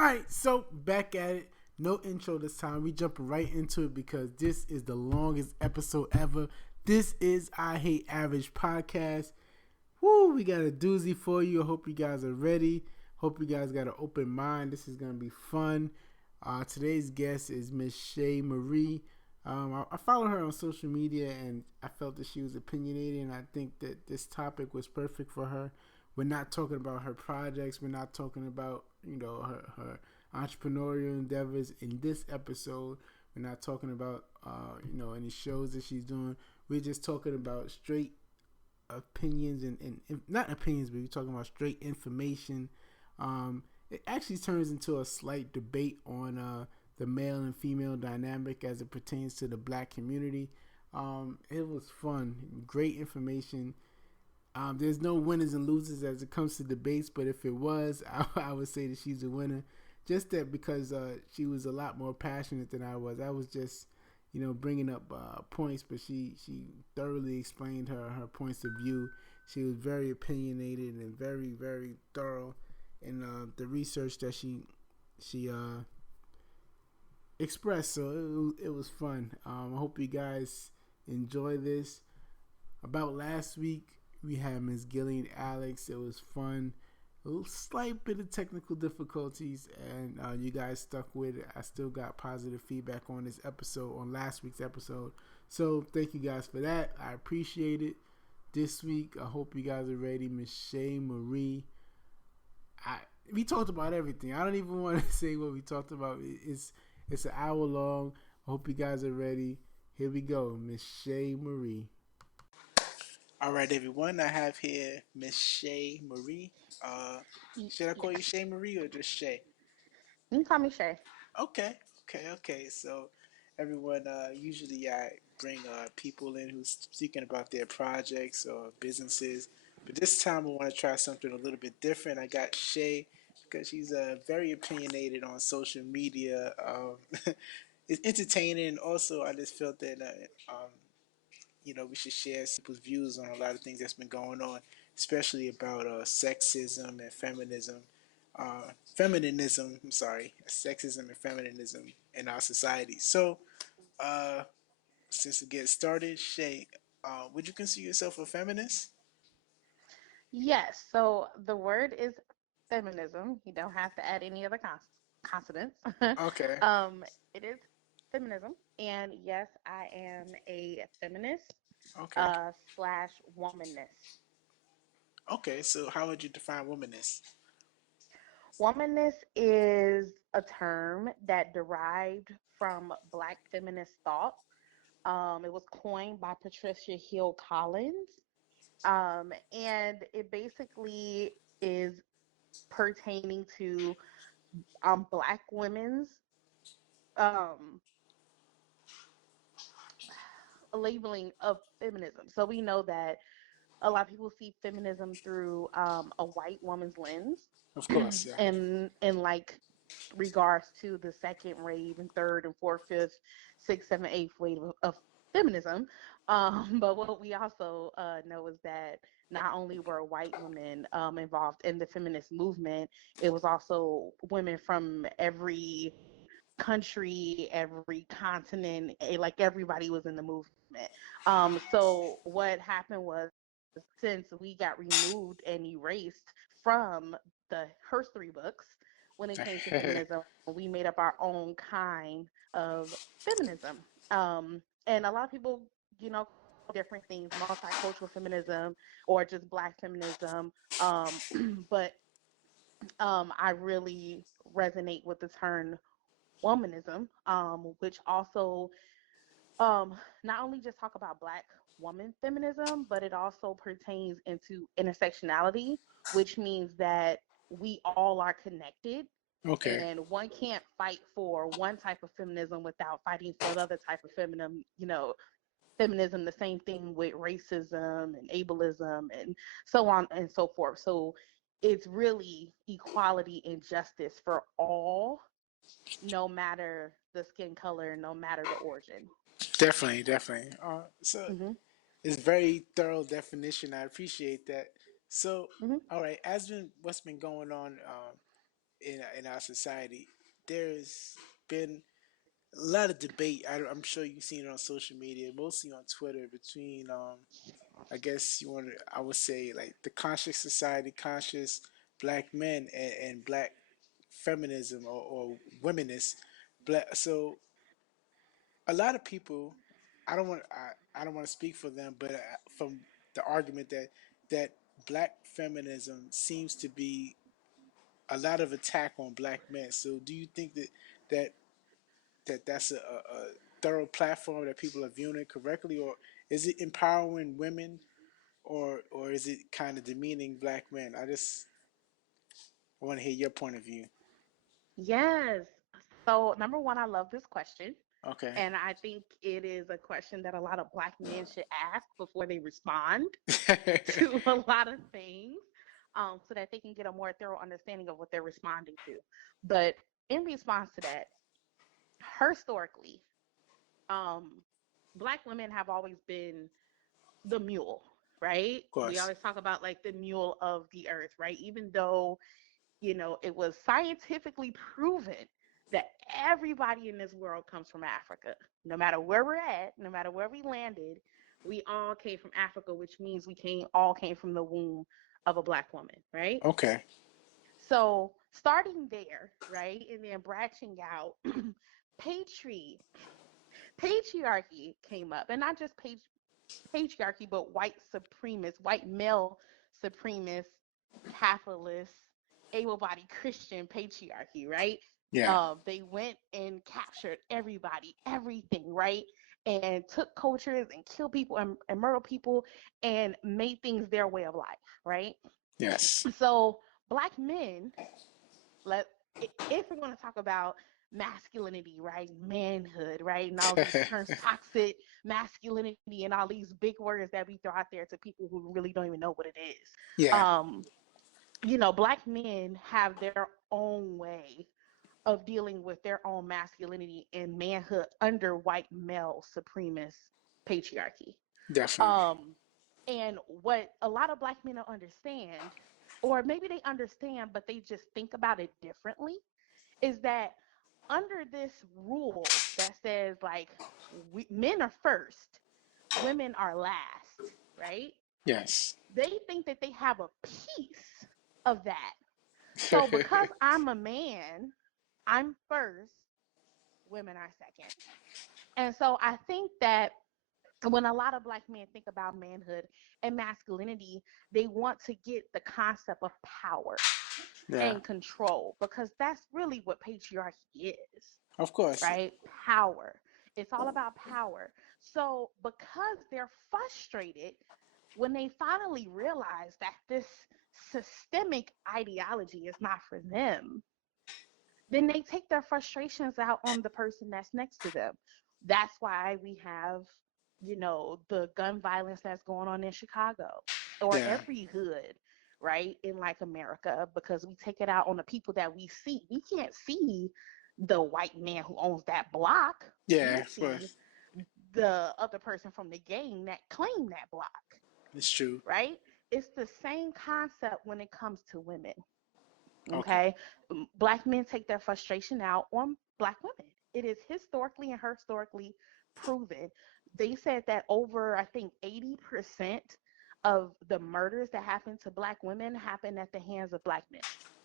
All right, so back at it. No intro this time. We jump right into it because this is the longest episode ever. This is I Hate Average podcast. Woo, we got a doozy for you. I hope you guys are ready. Hope you guys got an open mind. This is going to be fun. Today's guest is Miss Shae Marie. I follow her on social media and I felt that she was opinionated, and I think that this topic was perfect for her. We're not talking about her projects. We're not talking about, her entrepreneurial endeavors in this episode. We're not talking about, any shows that she's doing. We're just talking about straight opinions and not opinions, but we're talking about straight information. It actually turns into a slight debate on the male and female dynamic as it pertains to the black community. It was fun, great information. There's no winners and losers as it comes to debates, but if it was, I would say that she's a winner. Just that because she was a lot more passionate than I was. I was just, bringing up points, but she thoroughly explained her points of view. She was very opinionated and very, very thorough in the research that she expressed. So it was fun. I hope you guys enjoy this. About last week, we had Miss Gillian Alex. It was fun. A slight bit of technical difficulties, and you guys stuck with it. I still got positive feedback on this episode, on last week's episode. So thank you guys for that. I appreciate it. This week, I hope you guys are ready. Miss Shae Marie. We talked about everything. I don't even want to say what we talked about. It's an hour long. I hope you guys are ready. Here we go, Miss Shae Marie. All right, everyone. I have here Miss Shae Marie. Uh, should I call you Yes. Shae Marie or just Shae? You can call me Shae. Okay. So, everyone, usually I bring people in who's speaking about their projects or businesses, but this time I want to try something a little bit different. I got Shae because she's very opinionated on social media. It's entertaining. Also, I just felt that we should share people's views on a lot of things that's been going on, especially about sexism and feminism. Feminism, I'm sorry, sexism and feminism in our society. So, uh, since we get started, Shae, would you consider yourself a feminist? Yes. So the word is feminism. You don't have to add any other consonants. Okay, um, it is feminism, and yes, I am a feminist okay, slash womanist. okay. So, how would you define womanist? Womanist is a term that derived from Black feminist thought. It was coined by Patricia Hill Collins. And it basically is pertaining to Black women's um, labeling of feminism. So we know that a lot of people see feminism through a white woman's lens, Of course, yeah. and in like regards to the second wave and third and fourth, fifth, sixth, seventh, eighth wave of feminism. But what we also know is that not only were white women involved in the feminist movement, it was also women from every country, every continent, like everybody was in the movement. So what happened was, since we got removed and erased from the history books when it came to feminism, we made up our own kind of feminism. And a lot of people, different things, multicultural feminism or just Black feminism. But I really resonate with the term womanism, which also not only just talk about Black woman feminism, but it also pertains into intersectionality, which means that we all are connected, Okay. and one can't fight for one type of feminism without fighting for another type of feminism. The same thing with racism and ableism and so on and so forth. So it's really equality and justice for all, no matter the skin color, no matter the origin. Definitely. So Hmm. it's very thorough definition. I appreciate that. So, Hmm. all right, as what's been going on in our society, there's been a lot of debate. I'm sure you've seen it on social media, mostly on Twitter, between I guess you want to, I would say, like the conscious society, conscious black men, and black feminism, or womenist. Black. So a lot of people, I don't want to speak for them, but from the argument that black feminism seems to be a lot of attack on black men. So do you think that that's a thorough platform that people are viewing it correctly, or is it empowering women, or is it kind of demeaning black men? I want to hear your point of view. Yes. So, number one, I love this question. Okay. And I think it is a question that a lot of Black men should ask before they respond to a lot of things, so that they can get a more thorough understanding of what they're responding to. But in response to that, historically, um, Black women have always been the mule, right? Of We course. always talk about like the mule of the earth, right? Even though, it was scientifically proven that everybody in this world comes from Africa. No matter where we're at, no matter where we landed, we all came from Africa, which means all came from the womb of a Black woman, right? Okay. So starting there, right, and then branching out, patri patriarchy came up, and not just patriarchy, but white supremacist, white male supremacist, capitalist, able-bodied Christian patriarchy, right? Yeah. They went and captured everybody, everything, right? And took cultures and killed people and murdered people and made things their way of life, right? Yes. So Black men, let if we're going to talk about masculinity, right, manhood, right, and all these terms, toxic masculinity, and all these big words that we throw out there to people who really don't even know what it is. Yeah. um Black men have their own way of dealing with their own masculinity and manhood under white male supremacist patriarchy. Definitely. um and what a lot of Black men don't understand, or maybe they understand but they just think about it differently, is that under this rule that says like men are first, women are last, right? Yes. They think that they have a piece of that. So because I'm a man, I'm first, women are second. And so I think that when a lot of Black men think about manhood and masculinity, they want to get the concept of power Yeah. and control, because that's really what patriarchy is, Of course. right? Power. It's all about power. So, because they're frustrated when they finally realize that this systemic ideology is not for them, then they take their frustrations out on the person that's next to them. That's why we have, the gun violence that's going on in Chicago or Yeah. every hood, right, in like America, because we take it out on the people that we see. We can't see the white man who owns that block. Yeah. We Of see course. the other person from the gang that claimed that block, It's true. right? It's the same concept when it comes to women. Okay. Okay. Black men take their frustration out on Black women. It is historically proven. They said that over, I think, 80% of the murders that happen to Black women happen at the hands of Black men.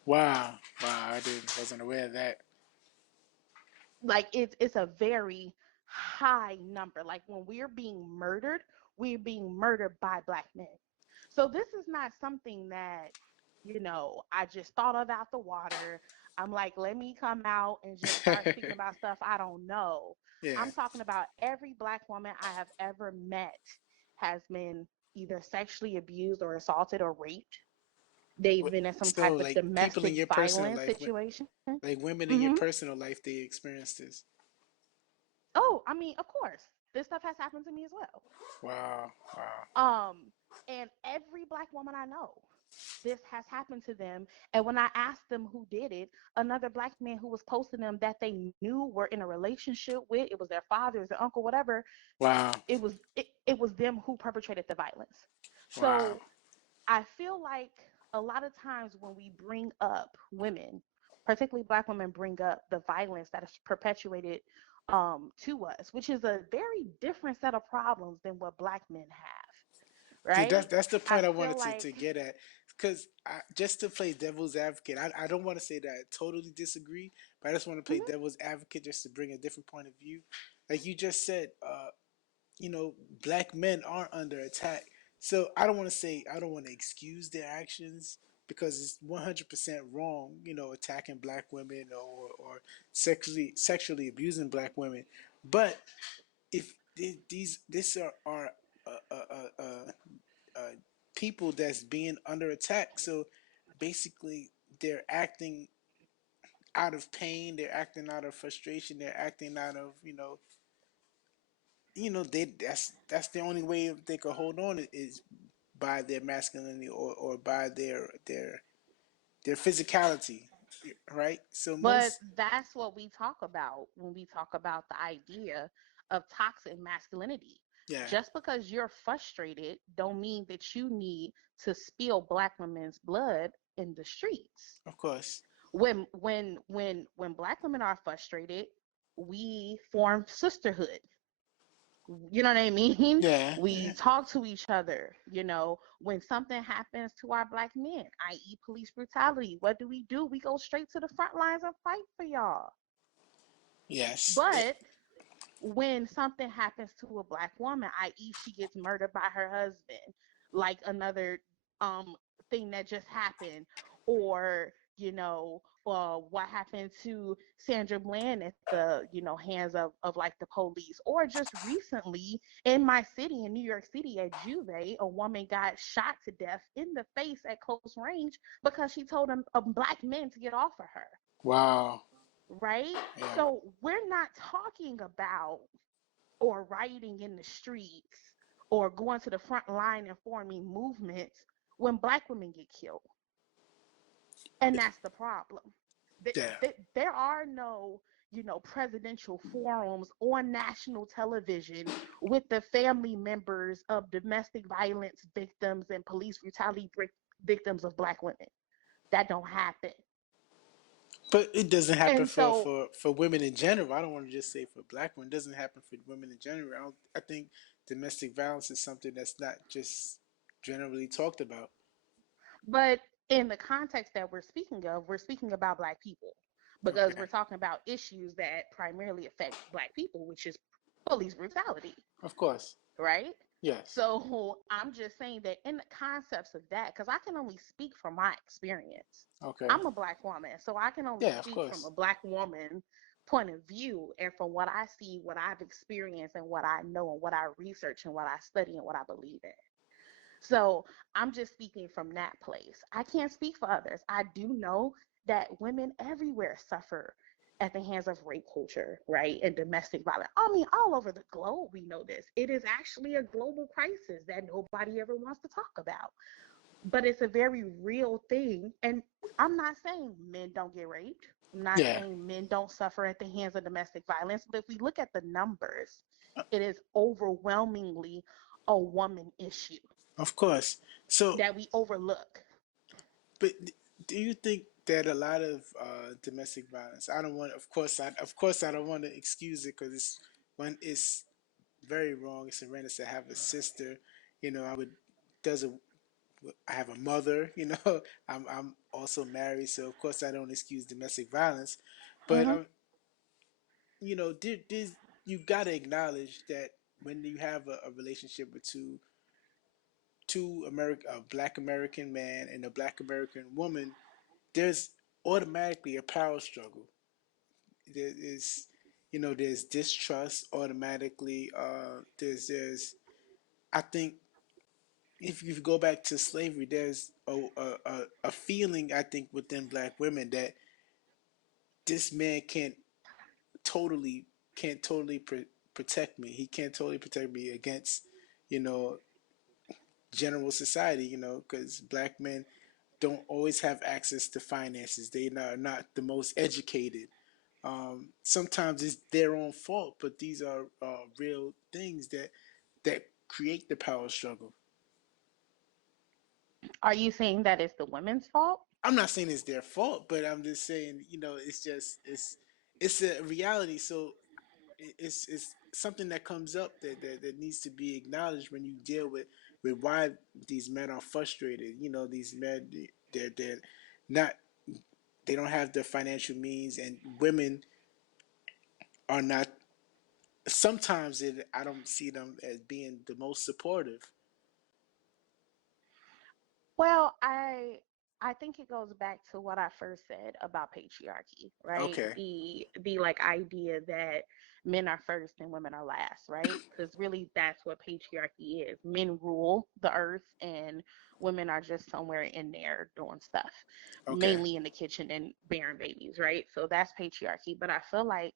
Wow. Wow. Wasn't aware of that. Like it's a very high number. Like when we're being murdered by Black men. So this is not something that, I just thought of out the water. I'm like, let me come out and just start speaking about stuff I don't know. Yeah. I'm talking about every Black woman I have ever met has been either sexually abused or assaulted or raped. They've been in some So, type of like people in domestic your personal violence life, situation. like women in your Hmm. personal life, they experience this. Oh, I mean, of course, this stuff has happened to me as well. Wow. Wow. Um, and every Black woman I know, this has happened to them. And when I asked them who did it, another Black man who was close to them that they knew were in a relationship with, it was their father, it was their uncle, whatever, Wow. it was them who perpetrated the violence. Wow. So I feel like a lot of times when we bring up women, particularly black women, bring up the violence that is perpetuated to us, which is a very different set of problems than what black men have, See, right? that's the I point I feel wanted to like, get at, because just to play devil's advocate, I don't want to say that I totally disagree, but I just want to play mhm, devil's advocate just to bring a different point of view. Like you just said, you know, black men are under attack. So I don't want to excuse their actions because it's 100% wrong, you know, attacking black women or sexually abusing black women. But if these this are uh, uh, uh, uh, people that's being under attack, so basically they're acting out of pain, they're acting out of frustration, they're acting out of they that's the only way they could hold on is by their masculinity or by their physicality, right? So but most that's what we talk about when we talk about the idea of toxic masculinity. yeah, Just because you're frustrated don't mean that you need to spill black women's blood in the streets. of course, When black women are frustrated, we form sisterhood. You know what I mean? yeah, We yeah, talk to each other. When something happens to our black men, i.e., police brutality, what do? We go straight to the front lines and fight for y'all. yes, But when something happens to a black woman, i.e., she gets murdered by her husband, like another um thing that just happened, or what happened to Sandra Bland at the hands of like the police, or just recently in my city, in New York City, at Juve, a woman got shot to death in the face at close range because she told a black men to get off of her. wow, Right? yeah, So we're not talking about or rioting in the streets or going to the front line and forming movements when black women get killed. And that's the problem. yeah. There are no, presidential forums on national television with the family members of domestic violence victims and police brutality victims of black women. That don't happen. But it doesn't happen And for, so, for women in general. I don't want to just say for black women. It doesn't happen for women in general. I think domestic violence is something that's not just generally talked about. but in the context that we're speaking of, we're speaking about black people because Okay. we're talking about issues that primarily affect black people, which is police brutality, Of course. right? Yes. So I'm just saying that in the concepts of that, because I can only speak from my experience. Okay. I'm a black woman, so I can only Yeah, of speak from a course. black woman point of view and from what I see, what I've experienced, and what I know, and what I research, and what I study, and what I believe in. So I'm just speaking from that place. I can't speak for others. I do know that women everywhere suffer at the hands of rape culture, right? And domestic violence. I mean, all over the globe, we know this. It is actually a global crisis that nobody ever wants to talk about. But it's a very real thing. And I'm not saying men don't get raped. I'm not Yeah, saying men don't suffer at the hands of domestic violence. But if we look at the numbers, it is overwhelmingly a woman issue of course. So, that we overlook. but do you think that a lot of domestic violence? I don't want. Of course, I don't want to excuse it because it's very wrong. It's horrendous to have a sister. You know, I would does a I have a mother, you know. I'm also married, so of course I don't excuse domestic violence. But Hmm. you know, you got to acknowledge that when you have a relationship with a black American man and a black American woman, there's automatically a power struggle. There is, you know, there's distrust automatically. There's I think if you go back to slavery, there's a feeling I think within black women that this man totally can't totally protect me. He can't totally protect me against you know general society. You know, because black men don't always have access to finances. They are not the most educated. Sometimes it's their own fault, but these are real things that create the power struggle. Are you saying that it's the women's fault? I'm not saying it's their fault, but I'm just saying, it's just it's a reality. So it's something that comes up that needs to be acknowledged when you deal with why these men are frustrated. These men, they're not, they don't have the financial means, and women are not. Sometimes I don't see them as being the most supportive. Well, I think it goes back to what I first said about patriarchy, right? Okay. The like idea that men are first and women are last, right? Because really that's what patriarchy is. Men rule the earth and women are just somewhere in there doing stuff, Okay. mainly in the kitchen and bearing babies, right? So that's patriarchy. But I feel like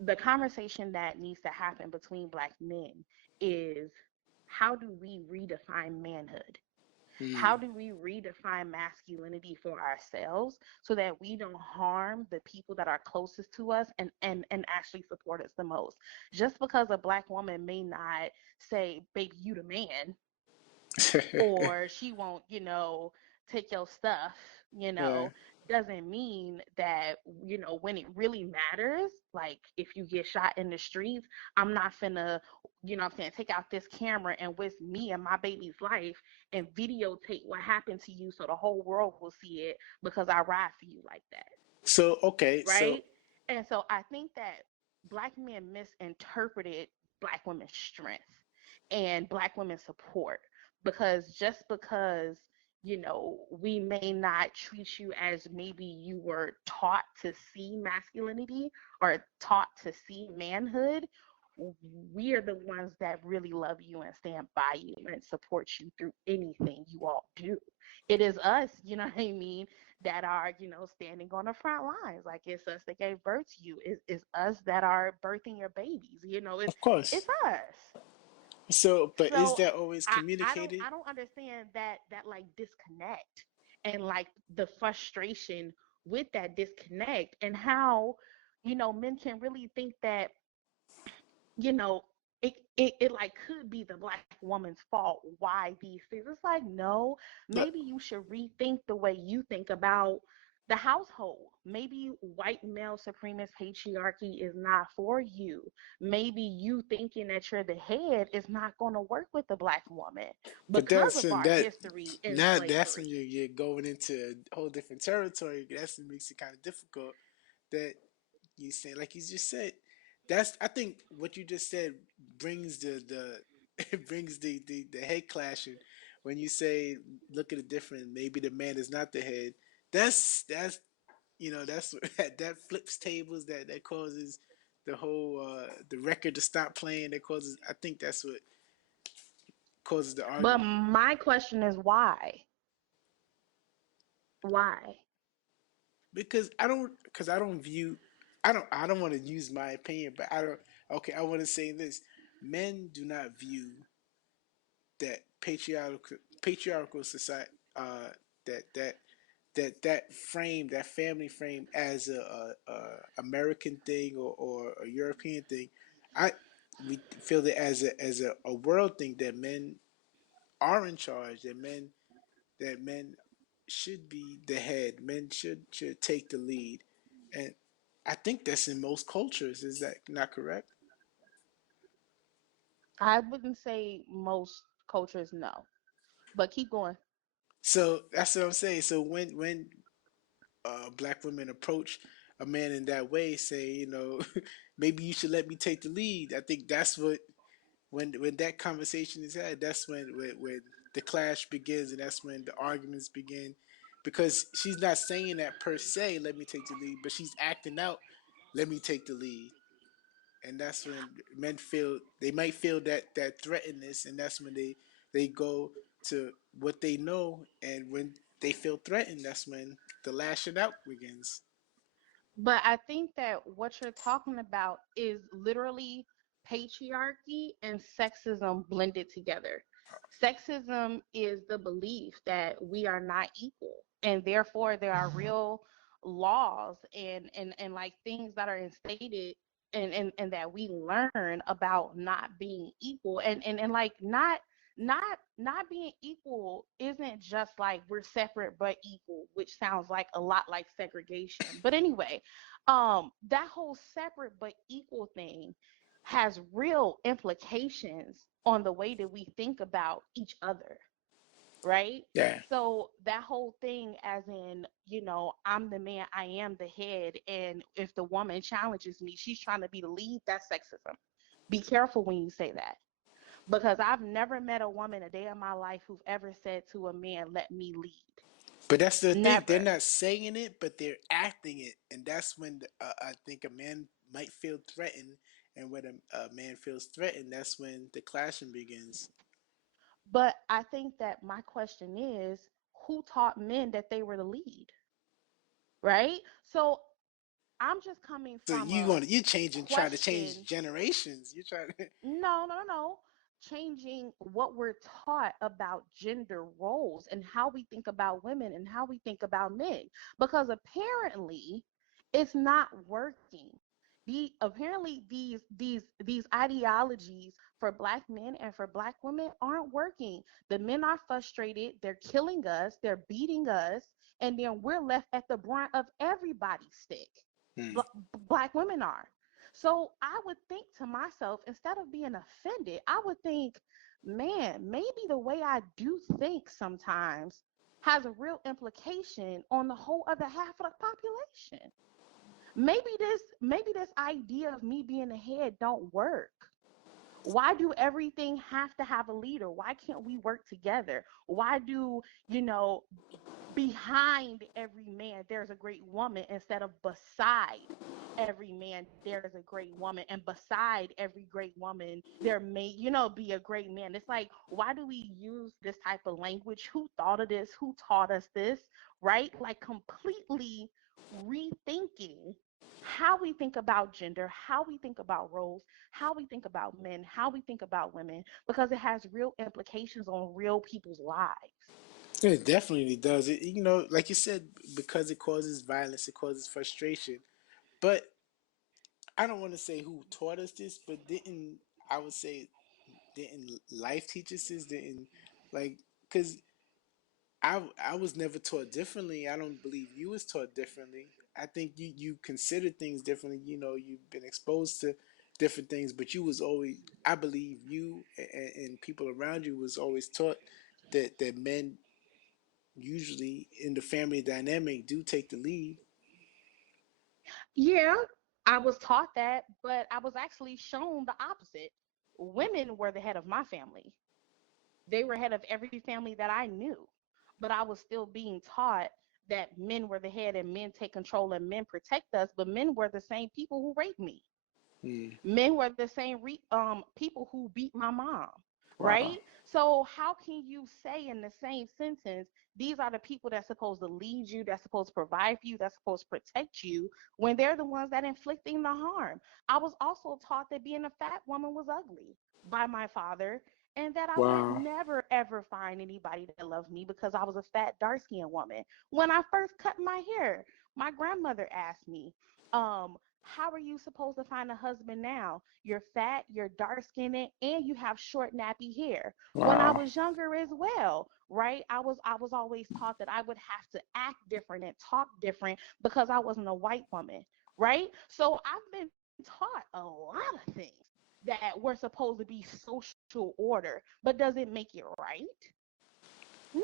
the conversation that needs to happen between black men is, how do we redefine manhood? Hmm. How do we redefine masculinity for ourselves so that we don't harm the people that are closest to us and actually support us the most? Just because a black woman may not say, baby, you the man, or she won't, take your stuff, you Yeah. know, doesn't mean that, when it really matters, like if you get shot in the streets, I'm not finna, I'm saying, take out this camera and risk me and my baby's life and videotape what happened to you so the whole world will see it because I ride for you like that, So okay. So right? And so I think that black men misinterpreted black women's strength and black women's support, because just because, we may not treat you as maybe you were taught to see masculinity or taught to see manhood, we are the ones that really love you and stand by you and support you through anything you all do. It is us, you know what I mean, that are, standing on the front lines. Like, it's us that gave birth to you. It's us that are birthing your babies. of course. It's us. So, but is So that always I communicated? don't understand that like disconnect and like the frustration with that disconnect, and how, men can really think that, you know, it like could be the black woman's fault why these things. It's like, no, maybe But you should rethink the way you think about the household. Maybe white male supremacist patriarchy is not for you. Maybe you thinking that you're the head is not going to work with the black woman but because that's of and our that history in now that's when slavery. you're going into a whole different territory. That's what makes it kind of difficult. That you say, like you just said, that's I think what you just said brings the it brings the head clashing when you say look at it different. Maybe the man is not the head. That's that's that flips tables, that causes the whole the record to stop playing. That causes, I think that's what causes the But argument. my question is why? Why? Because I don't view, I don't want to use my opinion, but I don't. Okay, I want to say this: men do not view that patriarchal society, that that frame, that family frame, as a American thing, or a European thing. I We feel that as a world thing, that men are in charge, that men should be the head. Men should take the lead, and I think that's in most cultures. Is that not correct? I wouldn't say most cultures, no. But keep going. So that's what I'm saying. So when black women approach a man in that way, say, maybe you should let me take the lead. I think that's what, when that conversation is had, that's when the clash begins, and that's when the arguments begin, because she's not saying that per se, let me take the lead, but she's acting out, let me take the lead, and that's when men feel, they might feel that threatenedness, and that's when they go to what they know, and when they feel threatened, that's when the lashing out begins. But I think that what you're talking about is literally patriarchy and sexism blended together. Sexism is the belief that we are not equal, and therefore there are real laws and like things that are instated and that we learn about not being equal, and like not not being equal isn't just like we're separate but equal, which sounds like a lot like segregation. But anyway, that whole separate but equal thing has real implications on the way that we think about each other, right? Yeah. So that whole thing, as in, I'm the man, I am the head, and if the woman challenges me, she's trying to be the lead, that's sexism. Be careful when you say that, because I've never met a woman a day in my life who've ever said to a man, let me lead. But that's the thing. They're Never. not saying it, but they're acting it, and that's when I think a man might feel threatened, and when a man feels threatened, that's when the clashing begins. But I think that my question is, who taught men that they were the lead, right? So I'm just coming So from a you changing, trying to change question. generations. You trying to. No, no, no, no. Changing what we're taught about gender roles and how we think about women and how we think about men. Because apparently it's not working. Apparently these ideologies for black men and for black women aren't working. The men are frustrated, they're killing us, they're beating us, and then we're left at the brunt of everybody's stick. Hmm. Bl- Black women are. So I would think to myself, instead of being offended, I would think, man, maybe the way I do think sometimes has a real implication on the whole other half of the population. Maybe this idea of me being the head don't work. Why do everything have to have a leader? Why can't we work together? Why do, you know, behind every man there's a great woman instead of beside every man there's a great woman, and beside every great woman there may be a great man. It's like, why do we use this type of language? Who thought of this? Who taught us this? Right? Like, completely rethinking how we think about gender, how we think about roles, how we think about men, how we think about women, because it has real implications on real people's lives. It definitely does. Like you said, because it causes violence, it causes frustration. But I don't want to say who taught us this, but didn't I would say didn't life teach us this? Didn't like because I was never taught differently. I don't believe you was taught differently. I think you consider things differently. You've been exposed to different things, but you was always. I believe you and people around you was always taught that men usually in the family dynamic do take the lead. Yeah, I was taught that, but I was actually shown the opposite. Women were the head of my family. They were head of every family that I knew. But I was still being taught that men were the head and men take control and men protect us, but men were the same people who raped me. Mm, Men were the same people who beat my mom, right? wow. So how can you say in the same sentence, these are the people that's supposed to lead you, that's supposed to provide for you, that's supposed to protect you, when they're the ones that inflicting the harm? I was also taught that being a fat woman was ugly by my father, and that I would Wow. never ever find anybody that loved me because I was a fat dark skinned woman. When I first cut my hair, my grandmother asked me, how are you supposed to find a husband now? You're fat, you're dark skinned, and you have short nappy hair. When I Wow. was younger as well, right? I was always taught that I would have to act different and talk different because I wasn't a white woman, right? So I've been taught a lot of things that were supposed to be social order, but does it make it right?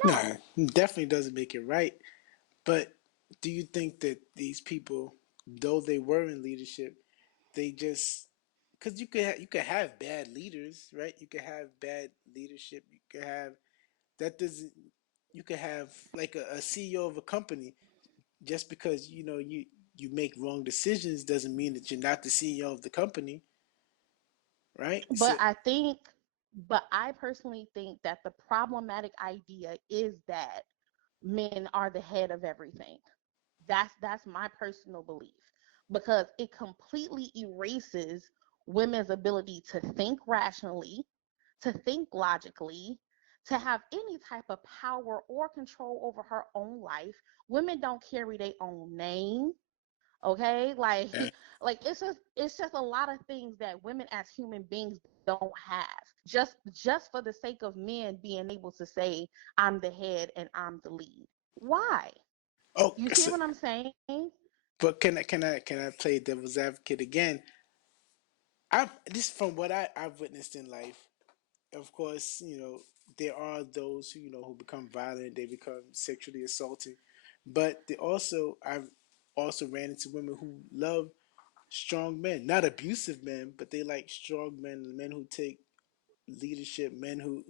Nah, No. definitely doesn't make it right. But do you think that these people, though they were in leadership, they just because you could have bad leaders, right? You could have bad leadership. You could have that doesn't. You could have like a CEO of a company just because you make wrong decisions doesn't mean that you're not the CEO of the company, right? So But I personally think that the problematic idea is that men are the head of everything. That's my personal belief, because it completely erases women's ability to think rationally, to think logically, to have any type of power or control over her own life. Women don't carry their own name, okay? Like yeah. like it's just a lot of things that women as human beings don't have. just for the sake of men being able to say I'm the head and I'm the lead. Why? Oh, You see so, what I'm saying? but can I play devil's advocate again? I this from what I've witnessed in life. Of course, there are those who who become violent. They become sexually assaulted, but I've also ran into women who love strong men, not abusive men, but they like strong men, men who take leadership, men who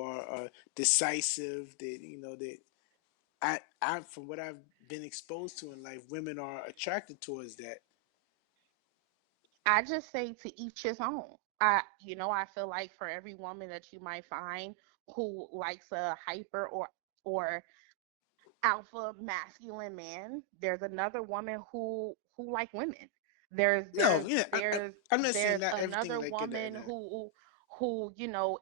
are decisive. They I from what I've been exposed to in life, women are attracted towards that. I just say to each his own. I feel like for every woman that you might find who likes a hyper or alpha masculine man, there's another woman who like women. There's No, there's yeah, there's I'm not saying there's not everything another like it. woman who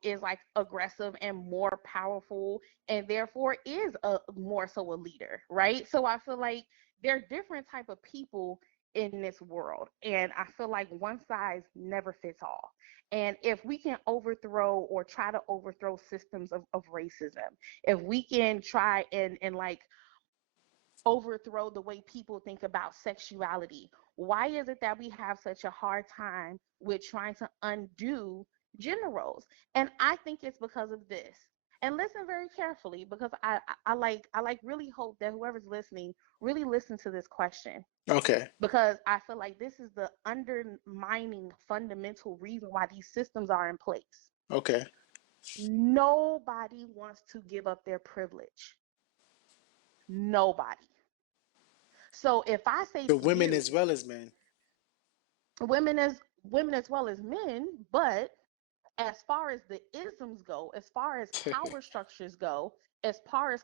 is like aggressive and more powerful and therefore is a more so a leader, right? So I feel like there are different type of people in this world, and I feel like one size never fits all. And if we can overthrow or try to overthrow systems of racism, if we can try and like overthrow the way people think about sexuality. Why is it that we have such a hard time with trying to undo gender roles? And I think it's because of this. And listen very carefully because I really hope that whoever's listening really listen to this question Okay, because I feel like this is the undermining fundamental reason why these systems are in place. okay. Nobody wants to give up their privilege. Nobody. So if I say So to women you, as well as men. women as women as well as men, but as far as the isms go, as far as power structures go, as far as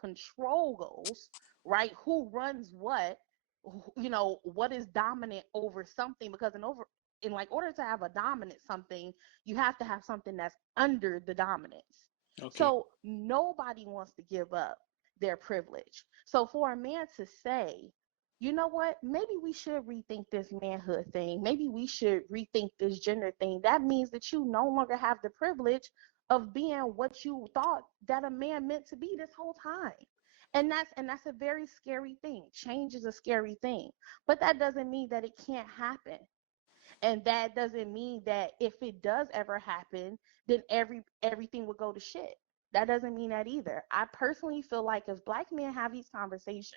control goes, right? Who runs what? What is dominant over something? Because in like order to have a dominant something, you have to have something that's under the dominance. Okay. So nobody wants to give up their privilege. So for a man to say, you know what, maybe we should rethink this manhood thing, maybe we should rethink this gender thing, that means that you no longer have the privilege of being what you thought that a man meant to be this whole time. And that's a very scary thing. Change is a scary thing, but that doesn't mean that it can't happen. And that doesn't mean that if it does ever happen, then everything would go to shit. That doesn't mean that either. I personally feel like if black men have these conversations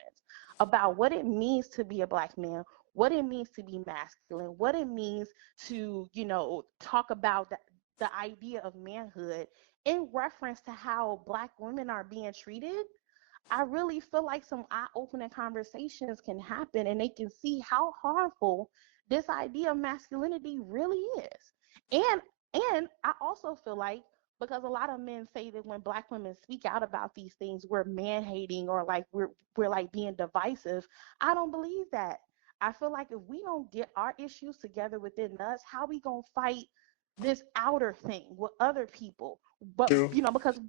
about what it means to be a black man, what it means to be masculine, what it means to, talk about the idea of manhood in reference to how black women are being treated, I really feel like some eye-opening conversations can happen and they can see how harmful this idea of masculinity really is. And I also feel like because a lot of men say that when black women speak out about these things, we're man hating or like we're like being divisive. I don't believe that. I feel like if we don't get our issues together within us, how we gonna fight this outer thing with other people? But True. because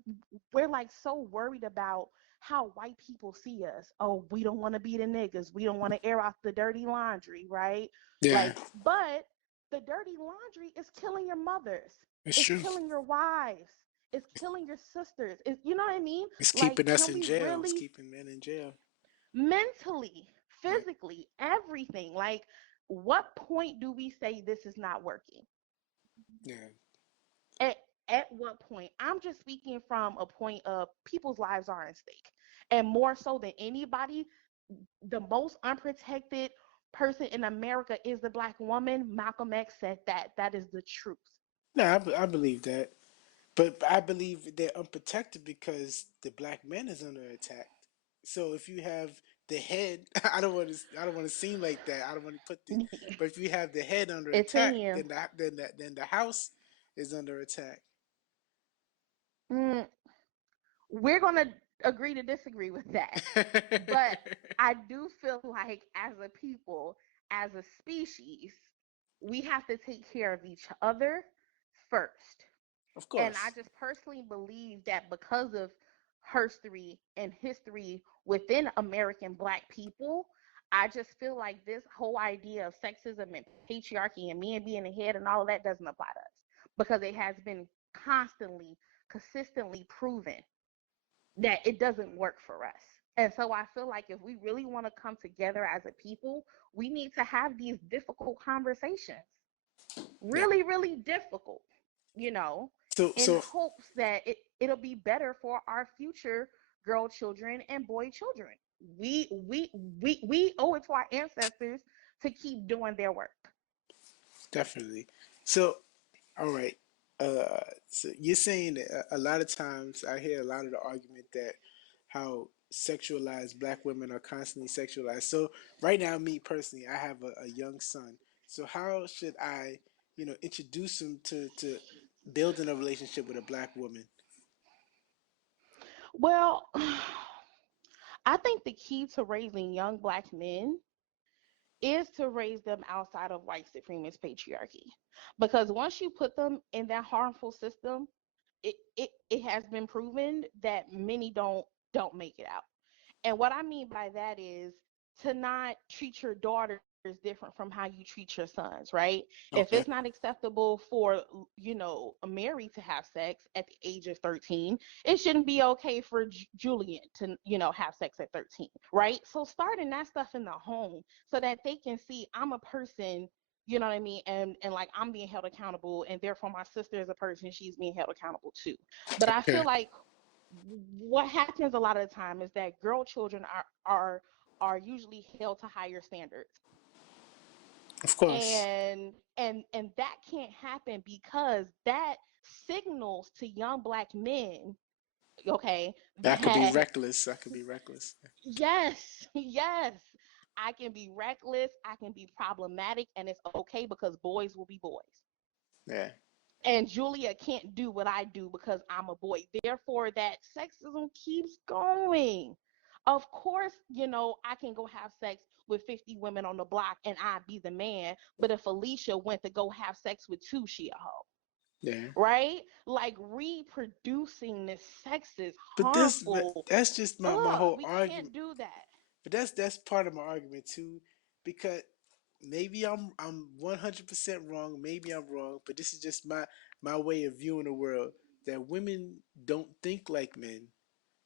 we're like so worried about how white people see us. Oh, we don't want to be the niggas. We don't want to air out the dirty laundry, right? Yeah, Like, but the dirty laundry is killing your mothers. it's It's true. killing your wives. It's killing your sisters. You know what I mean? It's Like, keeping us can in we jail. It's really keeping men in jail. mentally, Yeah, physically, everything? Like, what point do we say this is not working? yeah. At, at what point? I'm just speaking from a point of people's lives are in stake. And more so than anybody, the most unprotected person in America is the black woman. Malcolm X said that. That is the truth. No, I believe that, but I believe they're unprotected because the black man is under attack. So if you have the head, I don't want to seem like that. I don't want to put the, but if you have the head under It's attack, in you. then the house is under attack. Mm, we're going to agree to disagree with that. But I do feel like as a people, as a species, we have to take care of each other first. Of And I course. just personally believe that because of history and history within American black people, I just feel like this whole idea of sexism and patriarchy and men being ahead and all of that doesn't apply to us. because it has been constantly, consistently proven that it doesn't work for us. And so I feel like if we really want to come together as a people, we need to have these difficult conversations. Yeah. Really, really difficult, you know, So in so hopes that it'll be better for our future girl children and boy children. We owe it to our ancestors to keep doing their work. definitely. So all right. So you're saying that a lot of times I hear a lot of the argument that how sexualized black women are constantly sexualized. So right now, me personally, I have a young son. So how should I, introduce him to building a relationship with a black woman? Well, I think the key to raising young black men is to raise them outside of white supremacist patriarchy. Because once you put them in that harmful system, it has been proven that many don't make it out. And what I mean by that is to not treat your daughters different from how you treat your sons, right? If it's Okay. not acceptable for, a Mary to have sex at the age of 13, it shouldn't be okay for Julian to, have sex at 13, right? So starting that stuff in the home so that they can see I'm a person, you know what I mean? And like I'm being held accountable, and therefore my sister is a person, she's being held accountable too. But I Okay. feel like what happens a lot of the time is that girl children are usually held to higher standards, Of course. and that can't happen because that signals to young black men, okay, I could be that reckless. I could be reckless. yes, yes, I can be reckless, I can be problematic, and it's okay because boys will be boys. Yeah. And Julia can't do what I do because I'm a boy. Therefore, that sexism keeps going. Of course, I can go have sex with 50 women on the block and I be the man. But if Alicia went to go have sex with two, she a hoe. Yeah. Right? Like reproducing this sex is But harmful. that's just my Ugh, whole we can't argument. do that. But that's part of my argument too, because maybe I'm 100% wrong. Maybe I'm wrong, but this is just my way of viewing the world. That women don't think like men,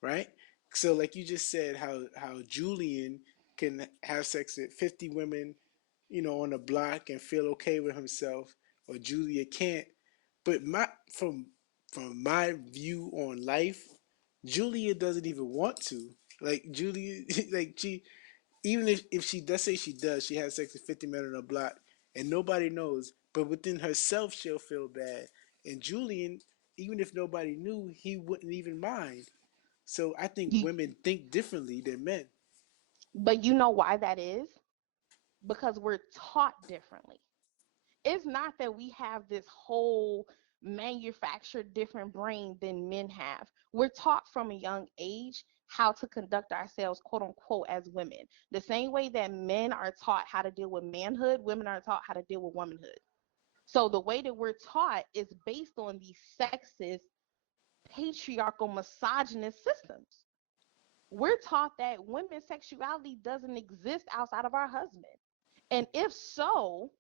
right? So like you just said, how Julian can have sex with 50 women, on a block and feel okay with himself, or Julia can't. But from my view on life, Julia doesn't even want to. Like Julia, like she, even if she does say she does, she has sex with 50 men on a block, and nobody knows. But within herself, she'll feel bad. And Julian, even if nobody knew, he wouldn't even mind. So I think You, women think differently than men. but you know why that is? Because we're taught differently. It's not that we have this whole manufactured different brain than men have. We're taught from a young age how to conduct ourselves, quote unquote, as women. The same way that men are taught how to deal with manhood, women are taught how to deal with womanhood. So the way that we're taught is based on these sexist, patriarchal, misogynist systems. We're taught that women's sexuality doesn't exist outside of our husband. And if so,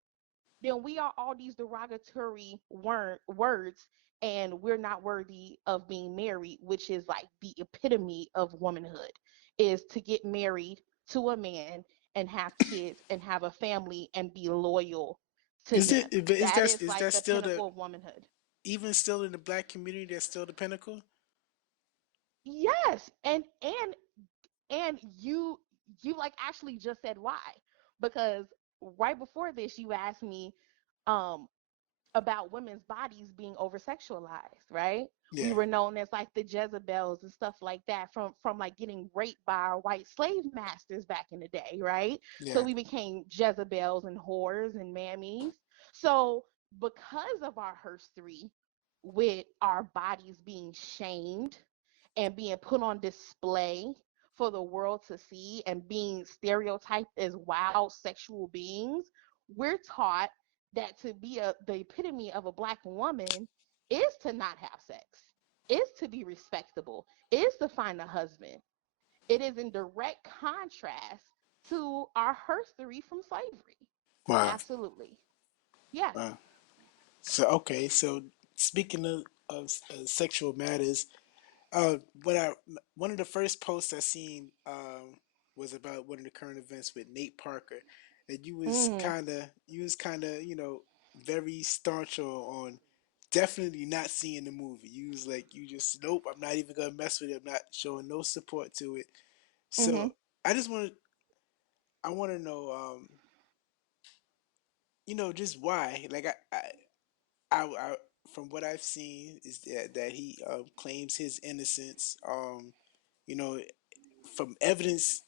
then we are all these derogatory words, and we're not worthy of being married, which is like the epitome of womanhood, is to get married to a man and have kids and have a family and be loyal to Is him. it? But That is is like that the still the pinnacle of womanhood. even still in the black community? That's still the pinnacle. Yes, and you like actually just said why, because right before this you asked me um about women's bodies being over sexualized, right? We Yeah. were known as like the Jezebels and stuff like that from like getting raped by our white slave masters back in the day, right? So Yeah. we became Jezebels and whores and mammies. So because of our history with our bodies being shamed and being put on display for the world to see and being stereotyped as wild sexual beings, we're taught that to be the epitome of a black woman is to not have sex, is to be respectable, is to find a husband. It is in direct contrast to our history from slavery. Wow. Absolutely. Yes. Wow. So okay. So speaking of sexual matters, what I one of the first posts I seen was about one of the current events with Nate Parker, and Mm. you was kind of very staunch on definitely not seeing the movie. You was like you just nope, I'm not even gonna mess with it. I'm not showing no support to it. So Mhm. I just want to I want to know just why like I from what I've seen is that he claims his innocence. You know, from evidence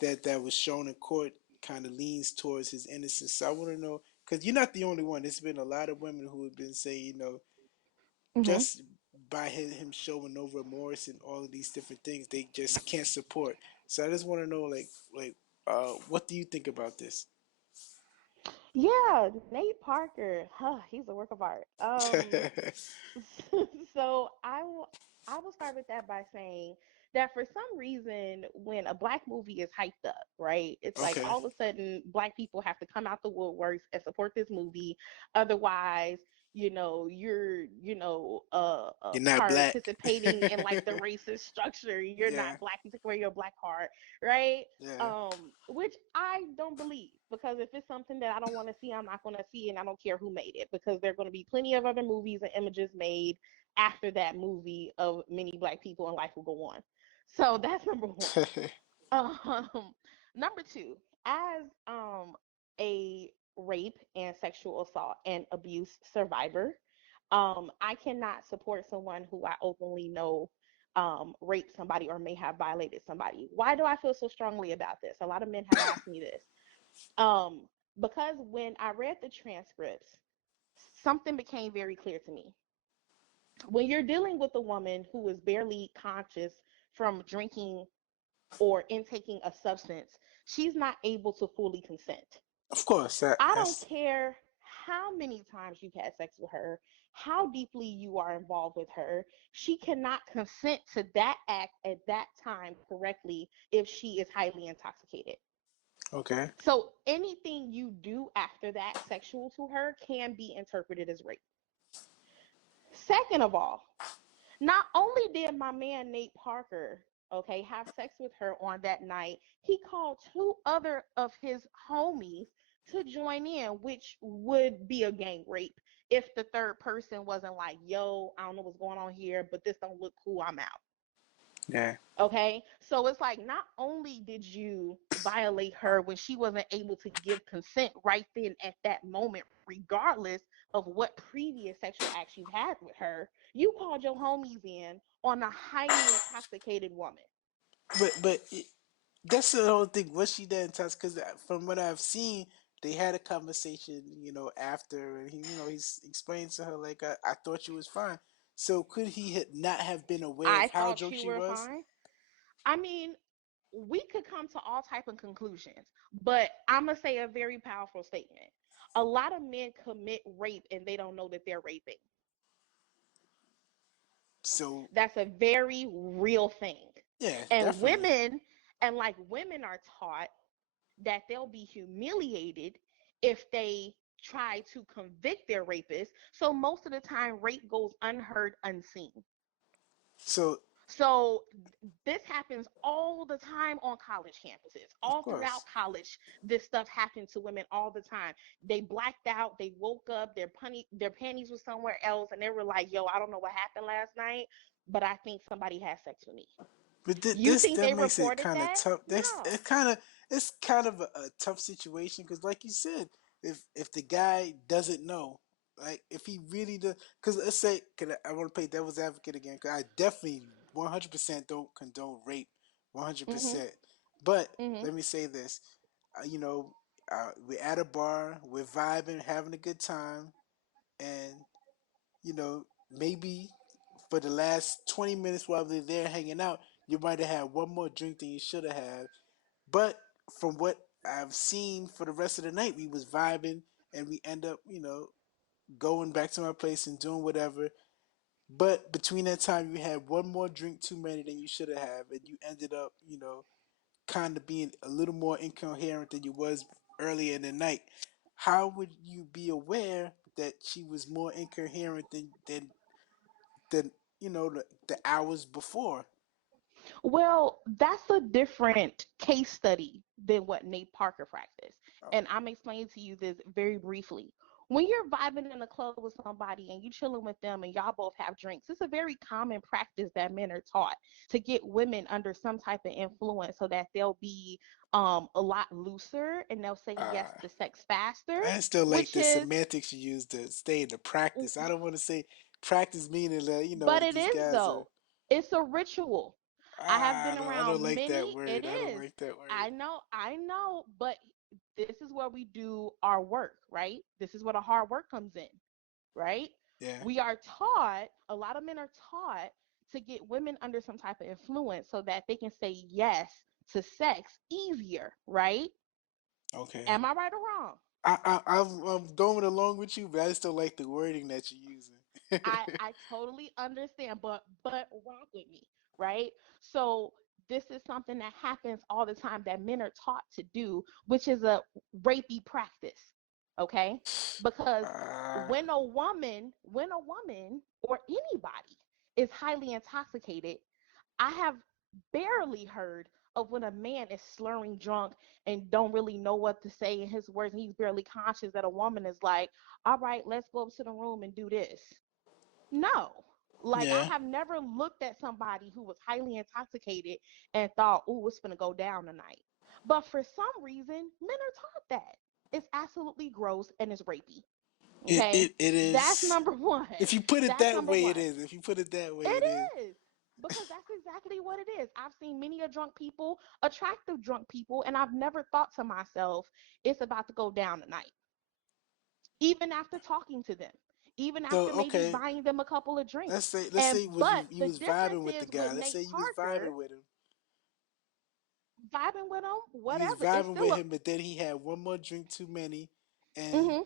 that was shown in court, kind of leans towards his innocence. So I want to know because you're not the only one. There's been a lot of women who have been saying, Mhm. just by him showing no remorse and all of these different things, they just can't support. So I just want to know, what do you think about this? Yeah, Nate Parker. Huh, he's a work of art. So I will start with that by saying that for some reason, when a black movie is hyped up, right, it's like Okay, all of a sudden black people have to come out the woodworks and support this movie. Otherwise, you're you're not black. participating in like the racist structure. You're Yeah, not black. You take away your black heart, right? yeah. Which I don't believe, because if it's something that I don't want to see, I'm not going to see, and I don't care who made it, because there are going to be plenty of other movies and images made after that movie of many black people, and life will go on. So that's number one. Um, Number two, as a rape and sexual assault and abuse survivor, I cannot support someone who I openly know raped somebody or may have violated somebody. Why do I feel so strongly about this? A lot of men have asked me this. Um, because when I read the transcripts, something became very clear to me. When you're dealing with a woman who is barely conscious from drinking or intaking a substance, she's not able to fully consent. Of course, I don't that's care how many times you've had sex with her, how deeply you are involved with her. She cannot consent to that act at that time correctly if she is highly intoxicated. okay. So anything you do after that sexual to her can be interpreted as rape. Second of all, not only did my man Nate Parker, okay, have sex with her on that night, he called two other of his homies to join in, which would be a gang rape if the third person wasn't like, yo, I don't know what's going on here, but this don't look cool, I'm out. Yeah. Okay, so it's like not only did you violate her when she wasn't able to give consent right then at that moment, regardless of what previous sexual acts you've had with her, you called your homies in on a highly intoxicated woman. But that's the whole thing. Was she that intense? Because from what I've seen, they had a conversation, after, and he's explained to her like, I thought you was fine. So could he not have been aware I of how thought drunk you she were was? fine. I mean, we could come to all type of conclusions, but I'm gonna say a very powerful statement. A lot of men commit rape and they don't know that they're raping. So That's a very real thing. yeah, And definitely. women are taught that they'll be humiliated if they try to convict their rapist. So most of the time, rape goes unheard, unseen. So So this happens all the time on college campuses. of All throughout course, college, this stuff happens to women all the time. They blacked out, they woke up, their panties were somewhere else, and they were like, "Yo, I don't know what happened last night, but I think somebody had sex with me." but You this think that they makes it reported kind of that? tough. That's No. it's kind of a tough situation because, like you said, if the guy doesn't know, like if he really does, because let's say, I want to play devil's advocate again, because I definitely 100% don't condone rape, Mhm. 100%. But Mhm. let me say this, you know, we're at a bar, we're vibing, having a good time, and maybe for the last 20 minutes while they're there hanging out, you might have had one more drink than you should have had. But from what I've seen for the rest of the night, we was vibing and we end up, going back to my place and doing whatever. But between that time, you had one more drink too many than you should have had, and you ended up, kind of being a little more incoherent than you was earlier in the night. How would you be aware? that she was more incoherent than the hours before. Well, that's a different case study than what Nate Parker practiced. Oh, And I'm explaining to you this very briefly. When you're vibing in a club with somebody and you chilling with them and y'all both have drinks, it's a very common practice that men are taught to get women under some type of influence so that they'll be a lot looser and they'll say yes uh, to sex faster, I still like which the is, semantics you use to stay in the practice. I don't want to say practice meaning that but it these is guys are. though. It's a ritual. I have been I don't around like that many. It word. I don't is. like that word. I know, but this is where we do our work, right? This is where the hard work comes in, right? Yeah. We are taught, a lot of men are taught to get women under some type of influence so that they can say yes to sex easier, right? Okay. Am I right or wrong? I'm going along with you, but I just don't like the wording that you're using. I totally understand, but rock with me, right? So this is something that happens all the time that men are taught to do, which is a rapey practice. Okay? Because uh, when a woman or anybody is highly intoxicated, I have barely heard of when a man is slurring drunk and don't really know what to say in his words and he's barely conscious that a woman is like, all right, let's go up to the room and do this. No. Like I yeah. have never looked at somebody who was highly intoxicated and thought, "Oh, it's gonna go down tonight." But for some reason, men are taught that. It's absolutely gross and it's rapey. Okay? It That's is. number 1. If you put it That's that number way, it 1. is. If you put it that way, it It is. is. Because that's exactly what it is. I've seen many a drunk people, attractive drunk people, and I've never thought to myself, it's about to go down tonight. Even after talking to them, even So after maybe okay, buying them a couple of drinks. let's say And was but you the was difference vibing with the is guy. with Let's say Nate you was vibing Parker, with him. vibing with him, You was whatever. It's vibing still with a him, but then he had one more drink too many, and mm-hmm,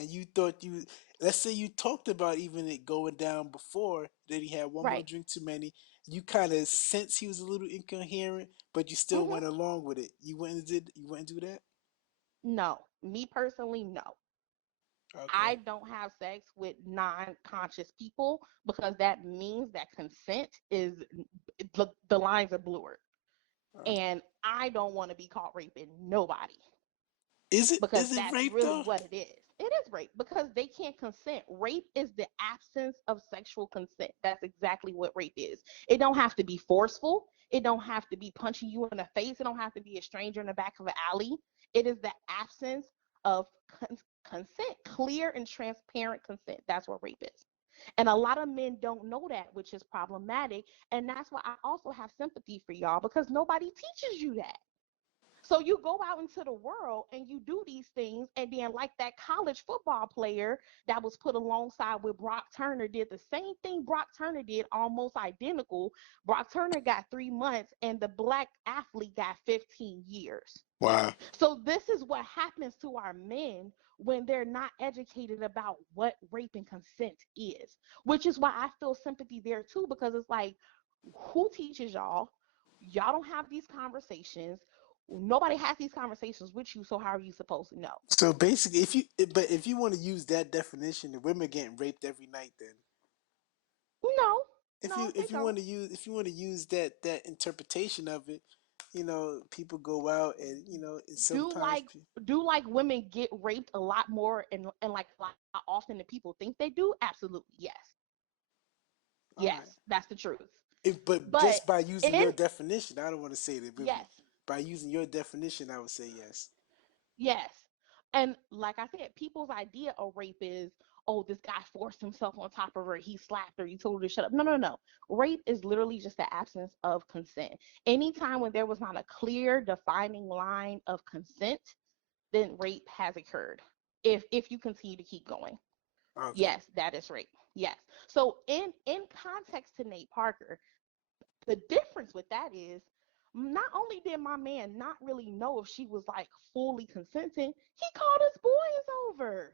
you thought you. Let's say you talked about even it going down before. Then he had one more right. drink too many. You kind of sense he was a little incoherent, but you still Mm-hmm. went along with it. You went and did. You went and do that. No, me personally, no. I Okay. don't have sex with non-conscious people because that means that consent is the lines are blurred. Uh, And I don't want to be caught raping nobody because is it that's rape really though? what it is. It is rape because they can't consent. Rape is the absence of sexual consent. That's exactly what rape is. It don't have to be forceful. It don't have to be punching you in the face. It don't have to be a stranger in the back of an alley. It is the absence of consent, clear and transparent consent. That's what rape is. And a lot of men don't know that, which is problematic. And that's why I also have sympathy for y'all because nobody teaches you that. So you go out into the world and you do these things, and then like that college football player that was put alongside with Brock Turner did the same thing Brock Turner did, almost identical. Brock Turner got 3 months, and the black athlete got 15 years. Wow. So this is what happens to our men when they're not educated about what rape and consent is, which is why I feel sympathy there too, because it's like, who teaches y'all? Y'all don't have these conversations. Nobody has these conversations with you, so how are you supposed to know? So basically, if you want to use that definition, the women getting raped every night, then No, no, they if you want don't. to use that interpretation of it, people go out and and Do sometimes like do like women get raped a lot more and like a lot often than people think they do? Absolutely, yes. all right. Yes, that's the truth. But But just by using in your definition, I don't want to say that, but yes, by using your definition, I would say yes. yes. And like I said, people's idea of rape is, oh, this guy forced himself on top of her, he slapped her, he told her to shut up. No, no, no. Rape is literally just the absence of consent. Anytime when there was not a clear defining line of consent, then rape has occurred. If you continue to keep going. Okay. Yes, that is rape. Yes. So in context to Nate Parker, the difference with that is not only did my man not really know if she was like fully consenting, he called his boys over.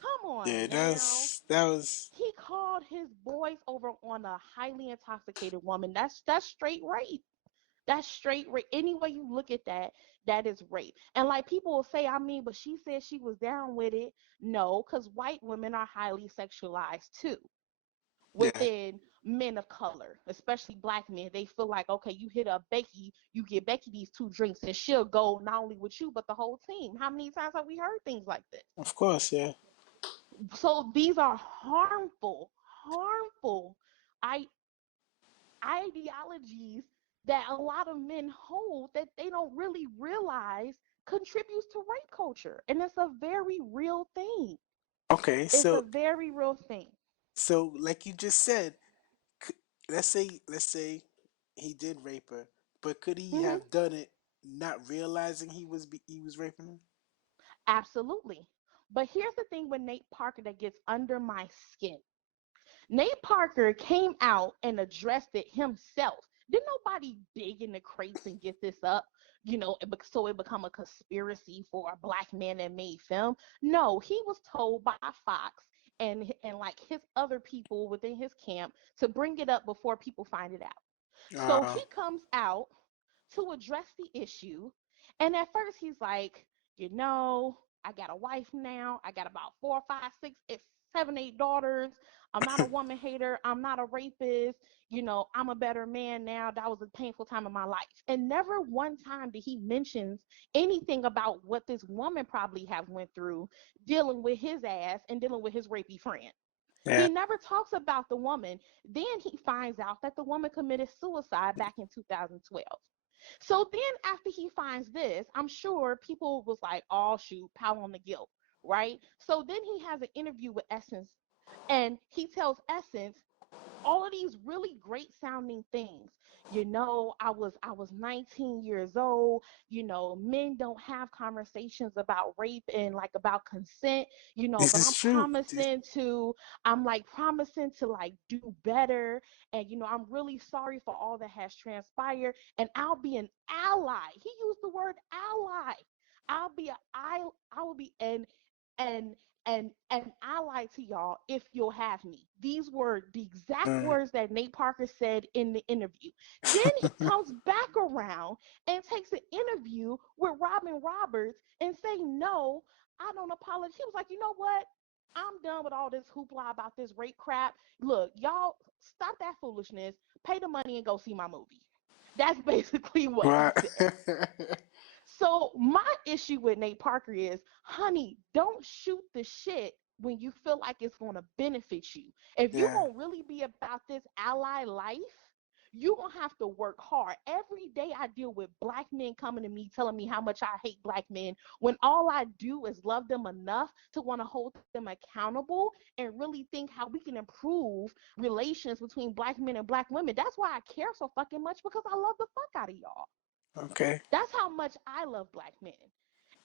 Come Yeah, on now. that was. He called his boys over on a highly intoxicated woman. That's straight rape. That's straight rape. Any way you look at that, that is rape. And like people will say, I mean, but she said she was down with it. No, because white women are highly sexualized too Yeah. within men of color, especially black men. They feel like, okay, you hit up Becky, you get Becky these two drinks, and she'll go not only with you, but the whole team. How many times have we heard things like this? Of course, yeah. So these are harmful I- ideologies that a lot of men hold that they don't really realize contributes to rape culture. And it's a very real thing. Okay, It's a so very real thing. like you just said, c- let's say he did rape her, but could he Hmm. have done it not realizing he was raping her? Absolutely. But here's the thing with Nate Parker that gets under my skin. Nate Parker came out and addressed it himself. Didn't nobody dig in the crates and get this up, so it become a conspiracy for a black man that made film? No, he was told by Fox and like his other people within his camp to bring it up before people find it out. So Uh, he comes out to address the issue. And at first he's like, I got a wife now. I got about four, five, six, seven, eight daughters. I'm not a woman hater. I'm not a rapist. I'm a better man now. That was a painful time in my life. And never one time did he mention anything about what this woman probably have went through dealing with his ass and dealing with his rapey friend. yeah. He never talks about the woman. Then he finds out that the woman committed suicide back in 2012. So then after he finds this, I'm sure people was like, oh shoot, pile on the guilt, right? So then he has an interview with Essence and he tells Essence all of these really great sounding things. I was 19 years old. Men don't have conversations about rape and like about consent, This but is true. I'm like promising to like do better. And I'm really sorry for all that has transpired. And I'll be an ally. He used the word ally. I will be and an ally to y'all if you'll have me. These were the exact Mm. words that Nate Parker said in the interview. Then he comes back around and takes an interview with Robin Roberts and say, no, I don't apologize. He was like, you know what? I'm done with all this hoopla about this rape crap. Look, y'all, stop that foolishness. Pay the money and go see my movie. That's basically what he Right. said. So my issue with Nate Parker is, honey, don't shoot the shit when you feel like it's going to benefit you. If you Yeah. going to really be about this ally life, you going to have to work hard. Every day I deal with black men coming to me telling me how much I hate black men when all I do is love them enough to want to hold them accountable and really think how we can improve relations between black men and black women. That's why I care so fucking much because I love the fuck out of y'all. Okay. That's how much I love black men.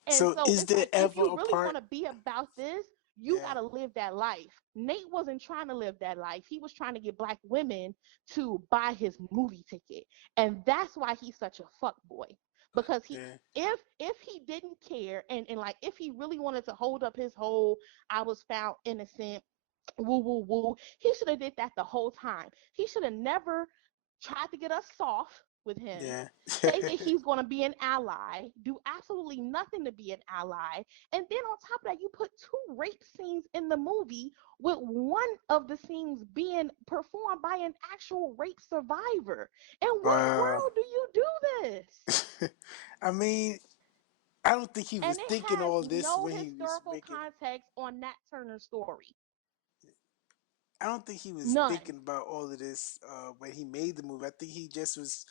And So so is it's there like if ever you a really part? want to be about this, you Yeah. got to live that life. Nate wasn't trying to live that life. He was trying to get black women to buy his movie ticket. And that's why he's such a fuck boy. Because Yeah. if he didn't care and like if he really wanted to hold up his whole I was found innocent woo woo woo. He should have did that the whole time. He should have never tried to get us soft with him. Yeah. Say that he's going to be an ally, do absolutely nothing to be an ally, and then on top of that, you put two rape scenes in the movie with one of the scenes being performed by an actual rape survivor. In what Wow. world do you do this? I mean, I don't think he was And it thinking has all this no when he was historical making. context on Nat Turner's story. I don't think he was None. thinking about all of this when he made the movie. I think he just was,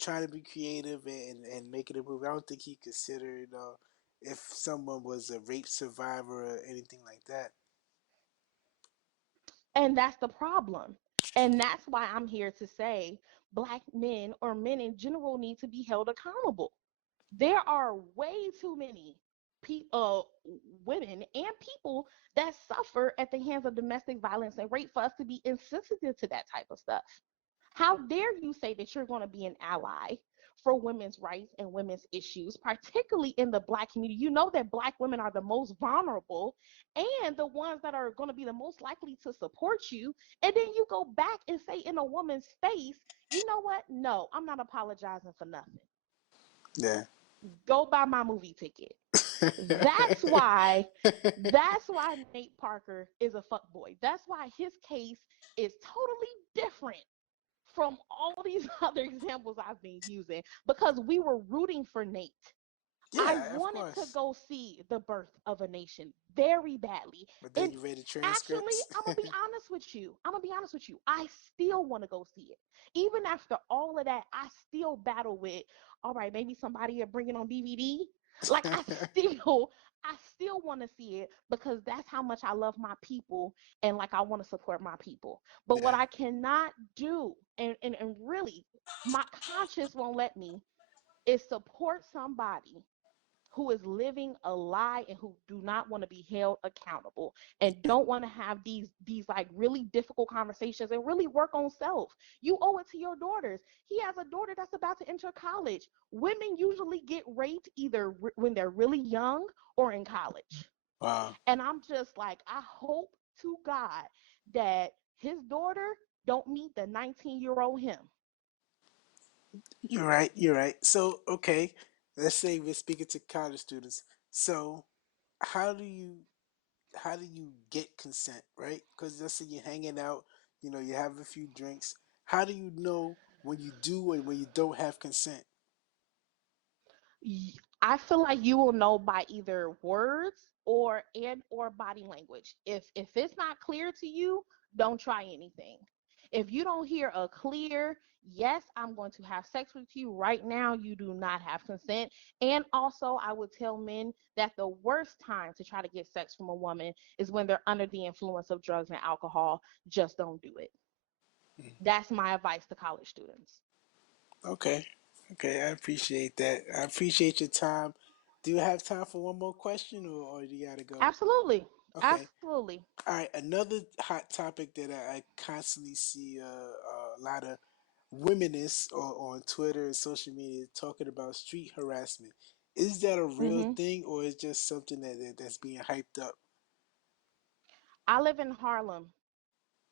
trying to be creative and making a movie. I don't think he considered, if someone was a rape survivor or anything like that. And that's the problem. And that's why I'm here to say black men or men in general need to be held accountable. There are way too many women and people that suffer at the hands of domestic violence and rape for us to be insensitive to that type of stuff. How dare you say that you're going to be an ally for women's rights and women's issues, particularly in the black community? You know that black women are the most vulnerable and the ones that are going to be the most likely to support you. And then you go back and say in a woman's face, You know what? No, I'm not apologizing for nothing. Yeah. Go buy my movie ticket. That's why Nate Parker is a fuckboy. That's why his case is totally different from all these other examples I've been using because we were rooting for Nate. I Yeah, of wanted to course. go see The Birth of a Nation very badly. But then And you read the actually, transcripts. I'm going to be honest with you. I'm going to be honest with you. I still want to go see it. Even after all of that, I still battle with, all right, maybe somebody will bring it on DVD. Like I still want to see it because that's how much I love my people and like I want to support my people. But what Yeah. I cannot do, and really my conscience won't let me, is support somebody who is living a lie and who do not want to be held accountable and don't want to have these like really difficult conversations and really work on self. You owe it to your daughters. He has a daughter that's about to enter college. Women usually get raped either when they're really young or in college. Wow. And I'm just like, I hope to God that his daughter don't meet the 19-year-old him. You're right. You're right. So, okay, let's say we're speaking to college students. So, how do you how do you get consent, right? Because let's say you're hanging out, you have a few drinks. How do you know when you do and when you don't have consent? I feel like you will know by either words or body language. If it's not clear to you, don't try anything. If you don't hear a clear yes, I'm going to have sex with you right now, you do not have consent. And also, I would tell men that the worst time to try to get sex from a woman is when they're under the influence of drugs and alcohol. Just don't do it. That's my advice to college students. Okay. Okay, I appreciate that. I appreciate your time. Do you have time for one more question or do you gotta go? Absolutely. Okay. Absolutely. All right. Another hot topic that I constantly see a lot of womenists on Twitter and social media talking about street harassment. Is that a real Hmm. thing or is just something that's being hyped up? I live in Harlem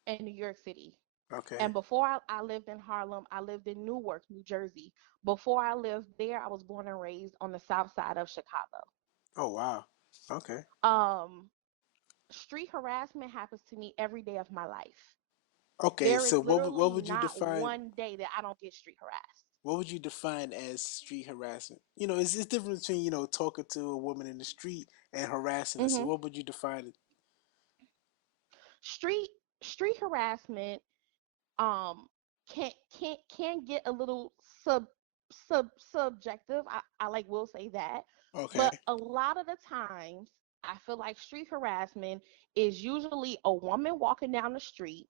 in New York City. Okay. And before I lived in Harlem, I lived in Newark, New Jersey. Before I lived there, I was born and raised on the south side of Chicago. Oh wow. Okay. Um, Street harassment happens to me every day of my life. Okay. There So is what literally would you not define? one day that I don't get street harassed. What would you define as street harassment? It's different between talking to a woman in the street and harassing her. So Hmm. what would you define it? Street street harassment um can get a little subjective. I like will say that, Okay. but a lot of the times I feel like street harassment is usually a woman walking down the street.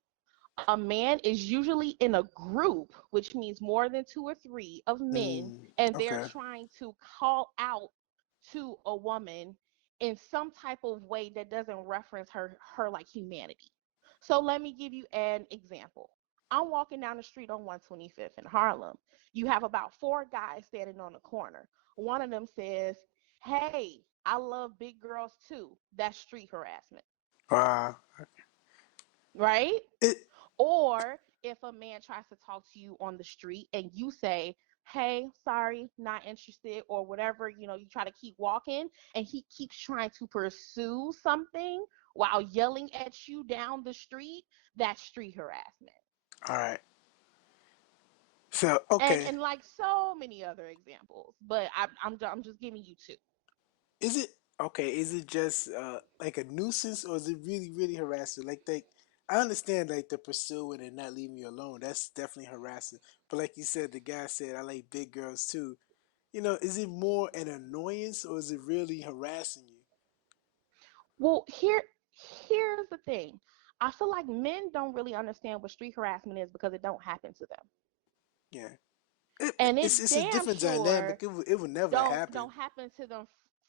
A man is usually in a group, which means more than two or three of men, Mm, and they're okay. trying to call out to a woman in some type of way that doesn't reference her like humanity. So let me give you an example. I'm walking down the street on 125th in Harlem. You have about four guys standing on the corner. One of them says, "Hey, I love big girls too." That's street harassment, Uh, right? it. Or if a man tries to talk to you on the street and you say, "Hey, sorry, not interested," or whatever, you try to keep walking and he keeps trying to pursue something while yelling at you down the street, that's street harassment. All right. So And okay, and like so many other examples, but I'm just giving you two. is it okay? Is it just like a nuisance, or is it really really harassing? Like I understand like the pursuing and not leaving you alone. That's definitely harassing. But like you said, the guy said I like big girls too. Is it more an annoyance or is it really harassing you? Well, here's the thing. I feel like men don't really understand what street harassment is because it don't happen to them. Yeah, And it's it it's a damn different sure dynamic. It would never don't happen. don't happen to them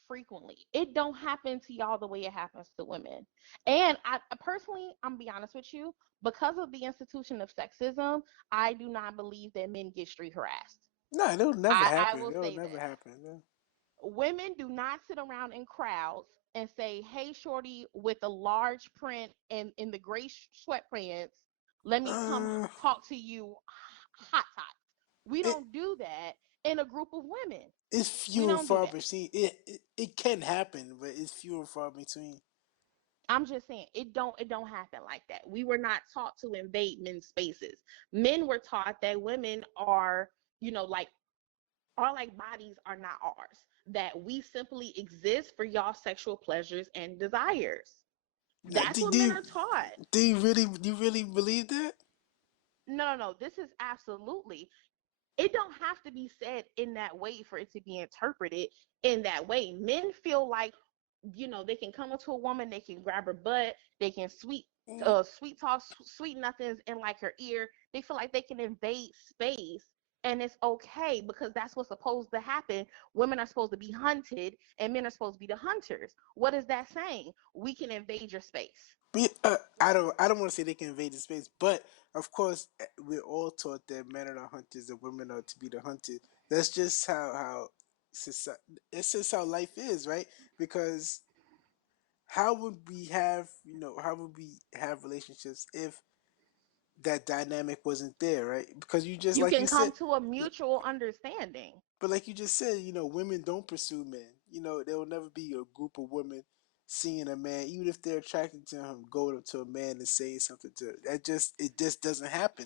frequently. It don't happen to y'all the way it happens to women. And I personally, I'm gonna be honest with you, because of the institution of sexism, I do not believe that men get street harassed. No, it'll never I happen. will It'll say never this. happen. No. Women do not sit around in crowds and say, "Hey, shorty," with a large print and in the gray sweatpants, "let me come Uh, talk to you. hot tots. We It don't do that in a group of women. it's We few and don't do far that. between. It can happen, but it's few and far between. I'm just saying it don't happen like that. We were not taught to invade men's spaces. Men were taught that women are, like our like bodies are not ours. That we simply exist for y'all sexual pleasures and desires. Now, That's what men are taught. do you really believe that? No, no, no. This is absolutely, it don't have to be said in that way for it to be interpreted in that way. Men feel like, they can come up to a woman, they can grab her butt, they can sweet talk, sweet nothings in like her ear. They feel like they can invade space, and it's okay because that's what's supposed to happen. Women are supposed to be hunted and men are supposed to be the hunters. What is that saying? We can invade your space. I don't want to say they can invade the space, but of course we're all taught that men are the hunters and women are to be the hunted. That's just how society. It's just how life is, right? Because how would we have relationships if that dynamic wasn't there, right? Because you just You like you can said, come to a mutual understanding. but like you just said, women don't pursue men. There will never be a group of women seeing a man, even if they're attracted to him, go to a man and say something to that. It just doesn't happen.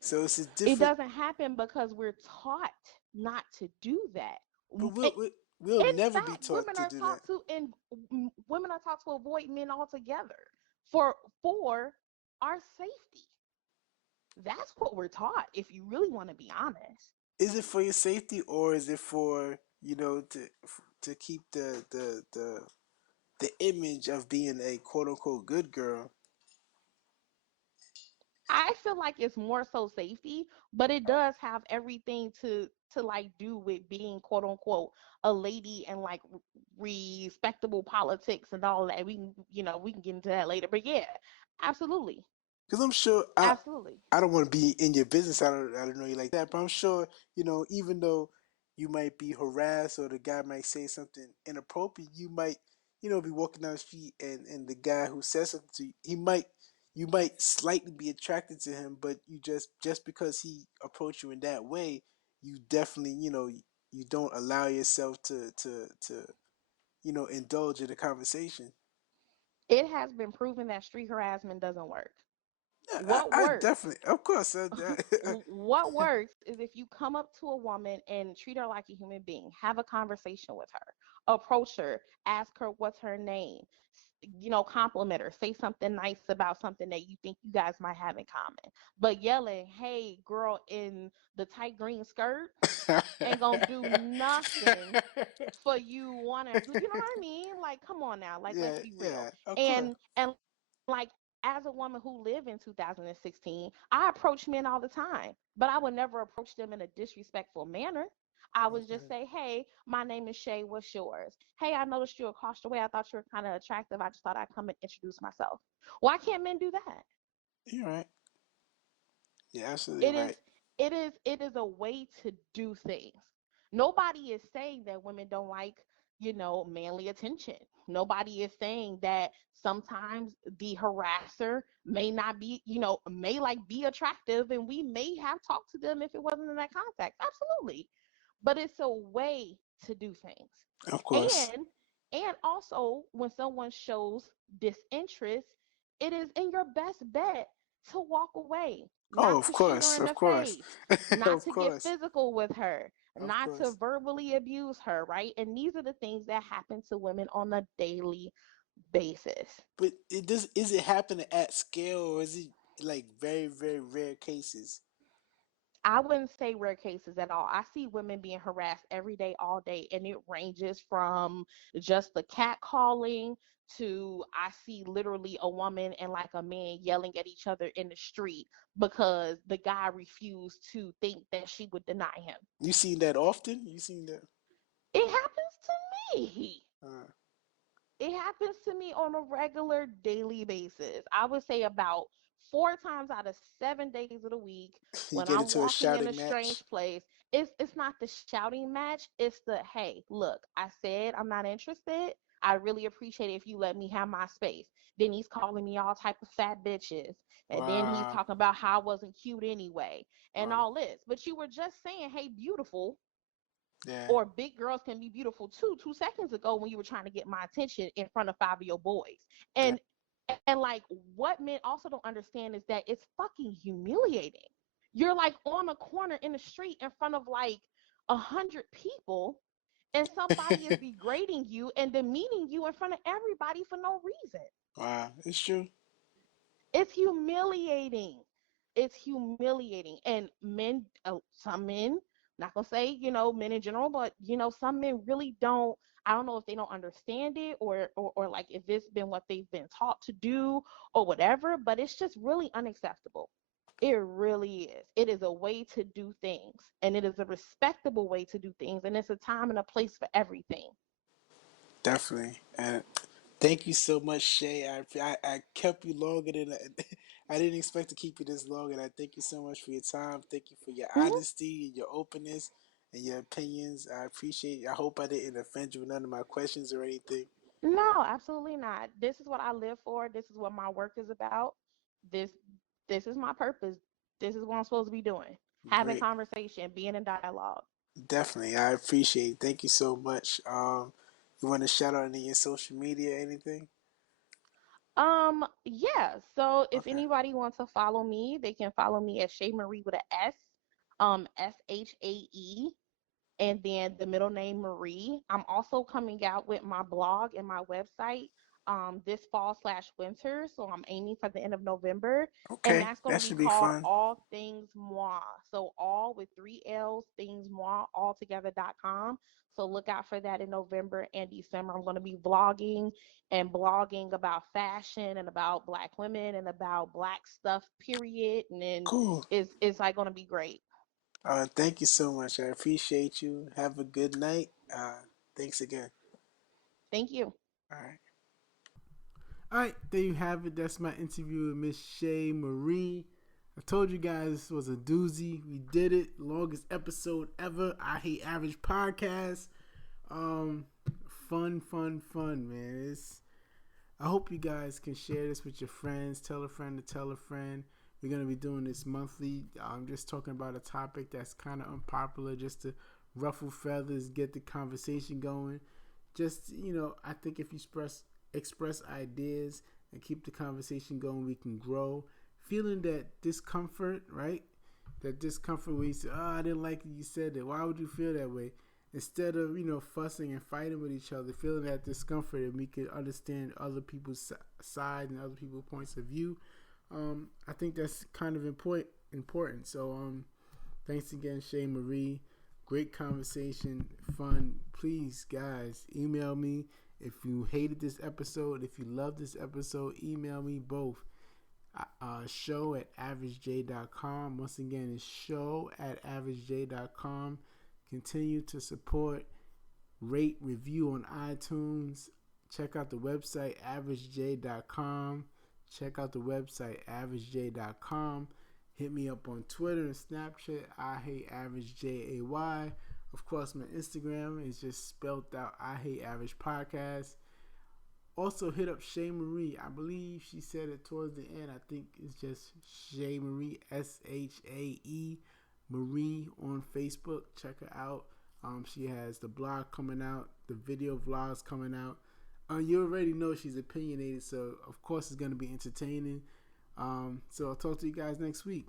So it's a It different. doesn't happen because we're taught not to do that. But In we'll never be fact, taught to do that. women are taught to avoid men altogether for for our safety. That's what we're taught. If you really want to be honest, Is it for your safety or is it for to keep the image of being a quote unquote good girl? I feel like it's more so safety, but it does have everything to like do with being quote unquote a lady and like respectable politics and all that. We can get into that later. But yeah, absolutely. Because I'm sure Absolutely. I don't want to be in your business. I don't know you like that, but I'm sure even though you might be harassed or the guy might say something inappropriate, you might be walking down the street and the guy who says something to you, you might slightly be attracted to him, but you just because he approached you in that way, you definitely you don't allow yourself to indulge in the conversation. It has been proven that street harassment doesn't work. Yeah, What I works definitely, of course, what works is if you come up to a woman and treat her like a human being, have a conversation with her, approach her, ask her what's her name, compliment her, say something nice about something that you think you guys might have in common. But yelling, "Hey, girl in the tight green skirt," ain't gonna do nothing for you wanting, what I mean? Like, come on now, like, let's Yeah, be real. yeah, of course. And like, as a woman who lived in 2016, I approach men all the time, but I would never approach them in a disrespectful manner. I would just Okay. say, "Hey, my name is Shae. What's yours? Hey, I noticed you across the way. I thought you were kind of attractive. I just thought I'd come and introduce myself." Why can't men do that? You're right. You're absolutely It is right. it is a way to do things. Nobody is saying that women don't like, manly attention. Nobody is saying that sometimes the harasser may not be, may like be attractive and we may have talked to them if it wasn't in that context. Absolutely. But it's a way to do things. Of course. And also when someone shows disinterest, it is in your best bet to walk away, Oh, not of to shoot her course, in of the course, face, not of to get course, physical with her, of not to course. verbally abuse her, right? And these are the things that happen to women on a daily basis. But is it happening at scale or is it like very, very rare cases? I wouldn't say rare cases at all. I see women being harassed every day, all day, and it ranges from just the cat calling to I see literally a woman and like a man yelling at each other in the street because the guy refused to think that she would deny him. You seen that often? You seen that? It happens to me. Uh, It happens to me on a regular daily basis. I would say about 4 times out of 7 days of the week you when get I'm into a walking in a shouting match. strange place. It's not the shouting match. It's the, hey, look, I said I'm not interested. I really appreciate it if you let me have my space. Then he's calling me all type of fat bitches. And then he's Wow. talking about how I wasn't cute anyway and Wow. all this. But you were just saying, hey, beautiful, Yeah. or big girls can be beautiful too 2 seconds ago when you were trying to get my attention in front of 5 of your boys. Yeah. And like what men also don't understand is that it's fucking humiliating. You're like on a corner in the street in front of like 100 people, and somebody is degrading you and demeaning you in front of everybody for no reason. Wow. It's true. It's humiliating. It's humiliating. And men, some men, not gonna say, men in general, but some men really don't. I don't know if they don't understand it, or like if it's been what they've been taught to do or whatever, but it's just really unacceptable. It really is. It is a way to do things, and it is a respectable way to do things, and it's a time and a place for everything. Definitely. And thank you so much, Shae. I kept you longer than I didn't expect to keep you this long, and I thank you so much for your time. Thank you for your Mhm. honesty and your openness and your opinions. I appreciate it. I hope I didn't offend you with none of my questions or anything. No, absolutely not. This is what I live for. This is what my work is about. This this is my purpose. This is what I'm supposed to be doing. Having Great. conversation, being in dialogue. Definitely. I appreciate it. Thank you so much. You want to shout out any of your social media, anything? Yeah. So if Okay. anybody wants to follow me, they can follow me at Shae Marie with a S. SHAE, and then the middle name Marie. I'm also coming out with my blog and my website this fall/winter. So I'm aiming for the end of November. And Okay. that's going to That be should be called fun. All Things Moi. So all with three L's, things moi, altogether.com. So look out for that in November and December. I'm going to be vlogging and blogging about fashion and about Black women and about Black stuff, period. And then Cool. it's like going to be great. Thank you so much. I appreciate you. Have a good night. Thanks again. Thank you. All right. All right, there you have it. That's my interview with Miss Shae Marie. I told you guys this was a doozy. We did it. Longest episode ever. I Hate Average podcast. Um, fun, man. I hope you guys can share this with your friends. Tell a friend to tell a friend. We're gonna be doing this monthly. I'm just talking about a topic that's kind of unpopular, just to ruffle feathers, get the conversation going. Just I think if you express ideas and keep the conversation going, we can grow. Feeling that discomfort, right? That discomfort where you say, "Oh, I didn't like it. You said that. Why would you feel that way?" Instead of fussing and fighting with each other, feeling that discomfort, and we could understand other people's side and other people's points of view. I think that's kind of important. So thanks again, Shae Marie. Great conversation, fun. Please, guys, email me if you hated this episode. If you love this episode, email me both. Show at averagej.com. Once again, it's show at averagej.com. Continue to support, rate, review on iTunes. Check out the website averagej.com. Check out the website averagej.com. Hit me up on Twitter and Snapchat. I Hate Average JAY. Of course, my Instagram is just spelled out I Hate Average Podcast. Also, hit up Shae Marie. I believe she said it towards the end. I think it's just Shae Marie, SHAE Marie on Facebook. Check her out. She has the blog coming out, the video vlogs coming out. You already know she's opinionated, so of course it's going to be entertaining. So I'll talk to you guys next week.